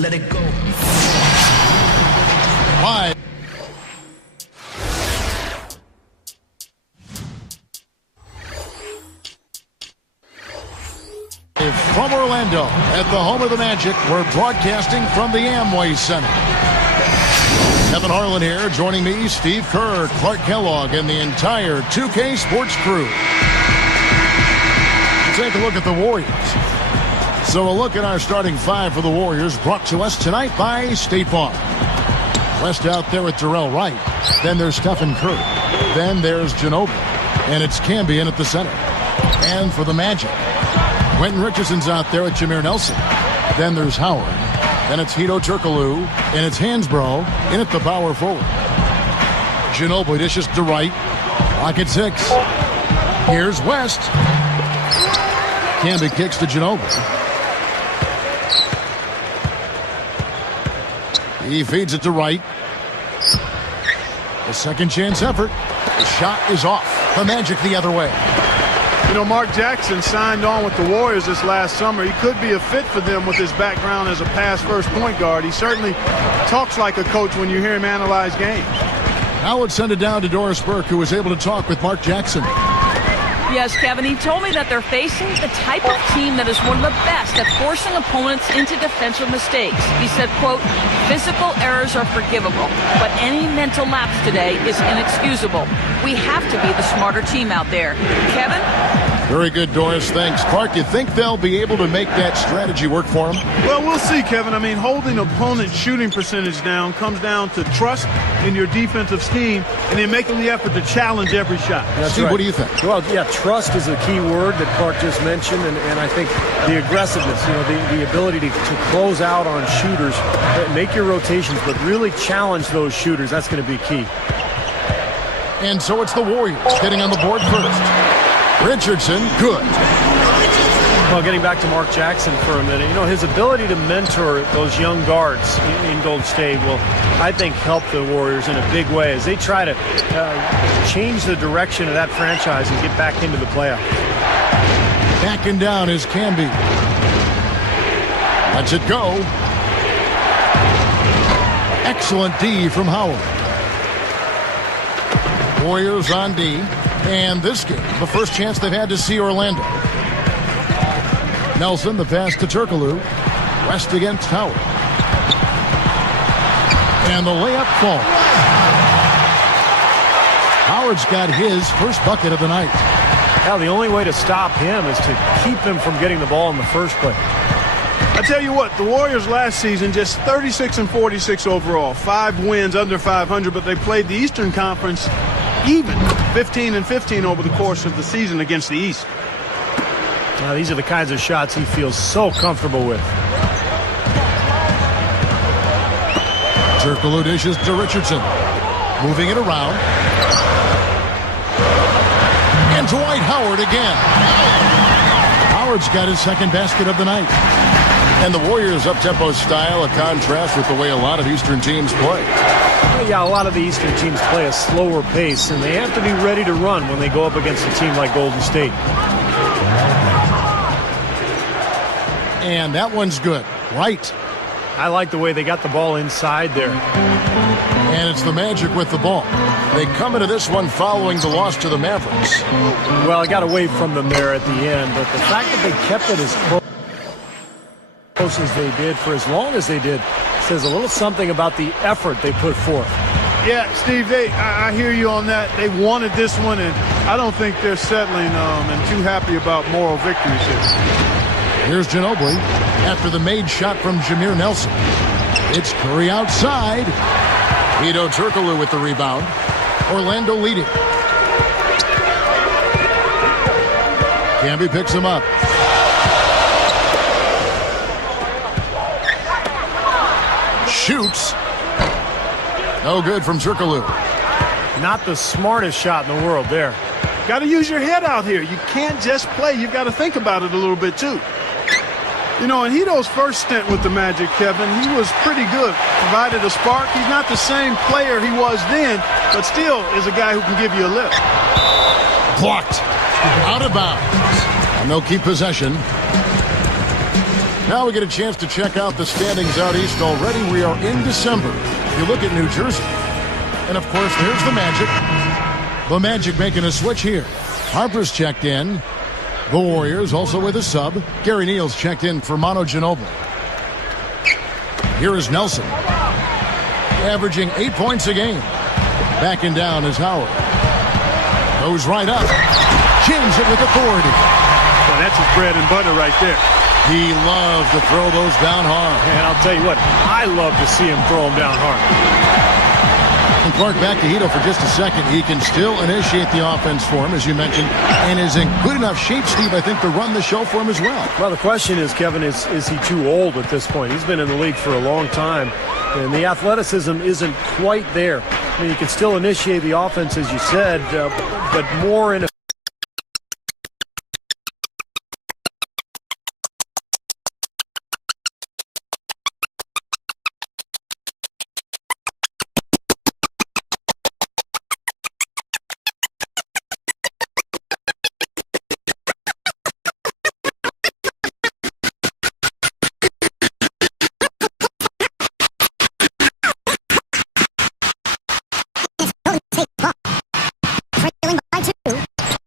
Let it go. Live. From Orlando, at the home of the Magic, we're broadcasting from the Amway Center. Kevin Harlan here, joining me, Steve Kerr, Clark Kellogg, and the entire 2K Sports crew. Take a look at the Warriors. So a look at our starting five for the Warriors, brought to us tonight by State Farm. West out there with Darrell Wright. Then there's Stephen Curry. Then there's Ginobili. And it's Cambion at the center. And for the Magic, Quentin Richardson's out there with Jameer Nelson. Then there's Howard. Then it's Hedo Turkoglu. And it's Hansbrough in at the power forward. Ginobili dishes to Wright. Lock at 6. Here's West. Camby kicks to Ginobili. He feeds it to Wright. A second chance effort. The shot is off. The Magic the other way. You know, Mark Jackson signed on with the Warriors this last summer. He could be a fit for them with his background as a pass-first point guard. He certainly talks like a coach when you hear him analyze games. Now let's send it down to Doris Burke, who was able to talk with Mark Jackson. Yes, Kevin, he told me that they're facing the type of team that is one of the best at forcing opponents into defensive mistakes. He said, quote, physical errors are forgivable, but any mental lapse today is inexcusable. We have to be the smarter team out there. Kevin? Very good, Doris. Thanks. Clark, you think they'll be able to make that strategy work for them? Well, we'll see, Kevin. I mean, holding opponent's shooting percentage down comes down to trust in your defensive scheme and then making the effort to challenge every shot. That's Steve, right. What do you think? Well, yeah, trust is a key word that Clark just mentioned, and I think the aggressiveness, you know, the ability to close out on shooters, make your rotations, but really challenge those shooters. That's going to be key. And so it's the Warriors getting on the board first. Richardson, good. Well, getting back to Mark Jackson for a minute, you know, his ability to mentor those young guards in Golden State will, I think, help the Warriors in a big way as they try to change the direction of that franchise and get back into the playoffs. Backing down is Camby. Lets it go. Excellent D from Howard. Warriors on D. And this game, the first chance they've had to see Orlando. Nelson, the pass to Turkoglu. West against Howard. And the layup falls. Howard's got his first bucket of the night. Now, the only way to stop him is to keep him from getting the ball in the first place. I tell you what, the Warriors last season just 36-46 overall. 5 wins under 500, but they played the Eastern Conference even 15-15 over the course of the season against the East. Now, these are the kinds of shots he feels so comfortable with. Turkoglu dishes to Richardson. Moving it around. And Dwight Howard again. Howard's got his second basket of the night. And the Warriors' up-tempo style, a contrast with the way a lot of Eastern teams play. Yeah, a lot of the Eastern teams play a slower pace, and they have to be ready to run when they go up against a team like Golden State. And that one's good. Right. I like the way they got the ball inside there. And it's the Magic with the ball. They come into this one following the loss to the Mavericks. Well, I got away from them there at the end, but the fact that they kept it as close as they did for as long as they did says a little something about the effort they put forth. Yeah, Steve, I hear you on that. They wanted this one, and I don't think they're settling and too happy about moral victories here. Here's Ginobili after the made shot from Jameer Nelson. It's Curry outside. Hedo Turkoglu with the rebound. Orlando leading. Camby picks him up. Shoots. No good from Turkoglu. Not the smartest shot in the world there. Got to use your head out here. You can't just play. You've got to think about it a little bit, too. You know, in Hedo's first stint with the Magic, Kevin, he was pretty good. Provided a spark. He's not the same player he was then, but still is a guy who can give you a lift. Blocked. Out of bounds. And they'll keep possession. Now we get a chance to check out the standings out east already. We are in December. You look at New Jersey. And, of course, there's the Magic. The Magic making a switch here. Harper's checked in. The Warriors also with a sub. Gary Neal's checked in for Manu Ginobili. Here is Nelson. Averaging 8 points a game. Backing down is Howard. Goes right up. Chins it with authority. Well, that's his bread and butter right there. He loves to throw those down hard. And I'll tell you what, I love to see him throw them down hard. And Clark, back to Hito for just a second. He can still initiate the offense for him, as you mentioned, and is in good enough shape, Steve, I think, to run the show for him as well. Well, the question is, Kevin, is he too old at this point? He's been in the league for a long time, and the athleticism isn't quite there. I mean, he can still initiate the offense, as you said, but more in a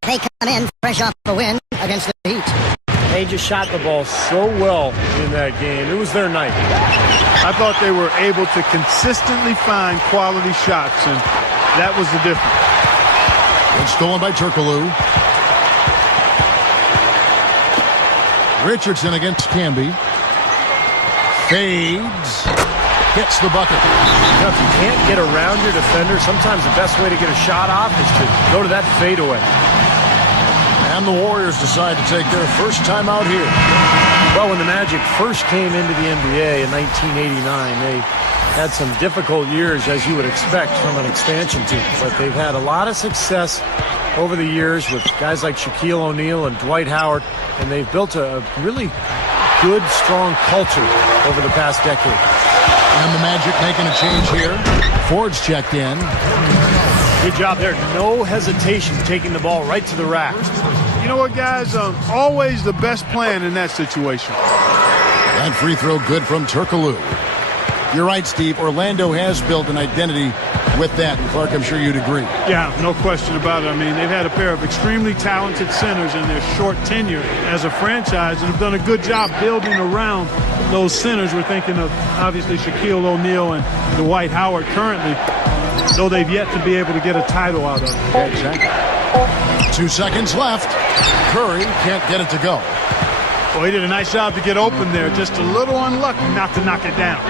They come in fresh off a win against the Heat. They just shot the ball so well in that game. It was their night. I thought they were able to consistently find quality shots, and that was the difference. It's stolen by Turkoglu. Richardson against Camby. Fades. Hits the bucket. You know, if you can't get around your defender, sometimes the best way to get a shot off is to go to that fadeaway. And the Warriors decide to take their first time out here. Well, when the Magic first came into the NBA in 1989, they had some difficult years, as you would expect from an expansion team. But they've had a lot of success over the years with guys like Shaquille O'Neal and Dwight Howard, and they've built a really good, strong culture over the past decade. And the Magic making a change here. Ford's checked in. Good job there. No hesitation taking the ball right to the rack. You know what, guys? Always the best plan in that situation. That free throw good from Turkoglu. You're right, Steve. Orlando has built an identity with that. And Clark, I'm sure you'd agree. Yeah, no question about it. I mean, they've had a pair of extremely talented centers in their short tenure as a franchise and have done a good job building around those centers. We're thinking of, obviously, Shaquille O'Neal and Dwight Howard currently, though they've yet to be able to get a title out of it. Yeah, exactly. 2 seconds left. Curry can't get it to go. Well, he did a nice job to get open there. Just a little unlucky not to knock it down.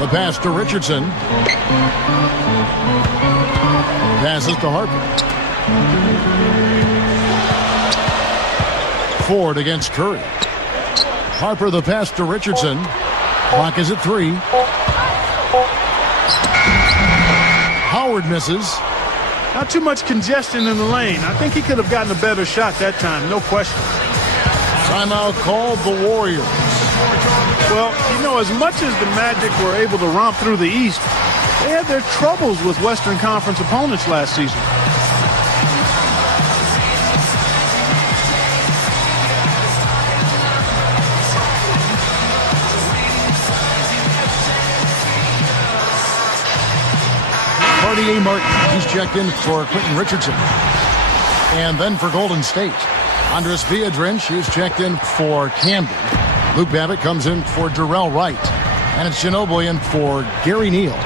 The pass to Richardson. Passes to Harper. Ford against Curry. Harper the pass to Richardson. Clock is at 3. Howard misses. Not too much congestion in the lane. I think he could have gotten a better shot that time, no question. Timeout called the Warriors. Well, you know, as much as the Magic were able to romp through the East, they had their troubles with Western Conference opponents last season. Cartier Martin, he's checked in for Quentin Richardson. And then for Golden State, Andres Viadrinch, he's checked in for Camden. Luke Babbitt comes in for Darrell Wright. And it's Ginobili in for Gary Neal.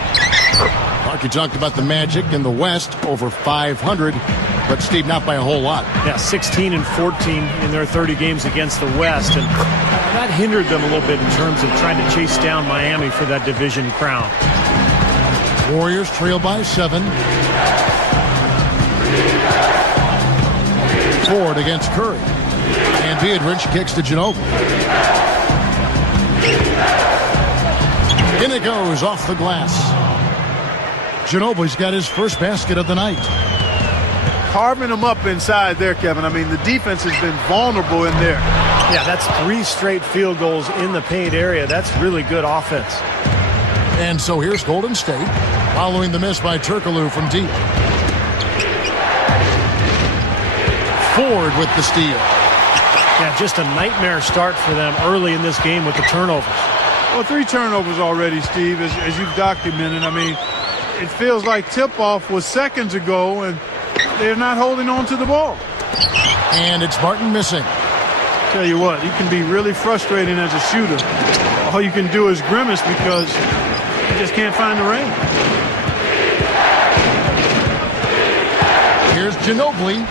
Mark, you talked about the Magic in the West, over 500, but Steve, not by a whole lot. Yeah, 16 and 14 in their 30 games against the West, and that hindered them a little bit in terms of trying to chase down Miami for that division crown. Warriors trail by 7. Ford against Curry. And Viadrinch kicks to Ginobili. In it goes off the glass. Ginobili's got his first basket of the night. Carving them up inside there, Kevin. I mean, the defense has been vulnerable in there. Yeah, that's 3 straight field goals in the paint area. That's really good offense. And so here's Golden State, following the miss by Turkoglu from deep. Ford with the steal. Yeah, just a nightmare start for them early in this game with the turnovers. Well, 3 turnovers already, Steve, as you've documented. I mean, it feels like tip-off was seconds ago, and they're not holding on to the ball. And it's Martin missing. Tell you what, he can be really frustrating as a shooter. All you can do is grimace because you just can't find the range. Here's Ginobili.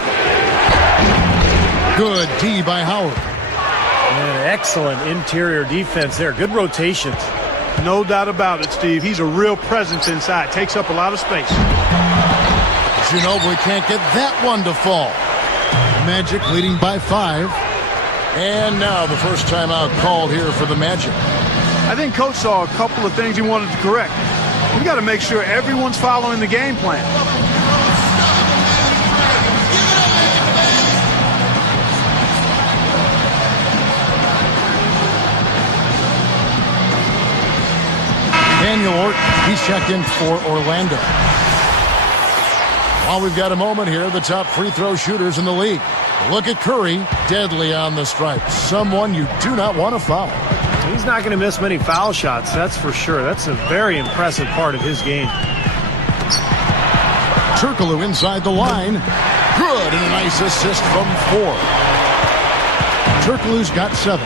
Good D by Howard. And excellent interior defense there. Good rotations. No doubt about it, Steve. He's a real presence inside. Takes up a lot of space. Ginobili can't get that one to fall. Magic leading by 5. And now the first timeout called here for the Magic. I think Coach saw a couple of things he wanted to correct. We got to make sure everyone's following the game plan. Daniel Orton, he's checked in for Orlando. While we've got a moment here, the top free throw shooters in the league. Look at Curry, deadly on the stripe. Someone you do not want to foul. He's not going to miss many foul shots, that's for sure. That's a very impressive part of his game. Turkoglu inside the line. Good, and a nice assist from 4. Turkoglu's got 7.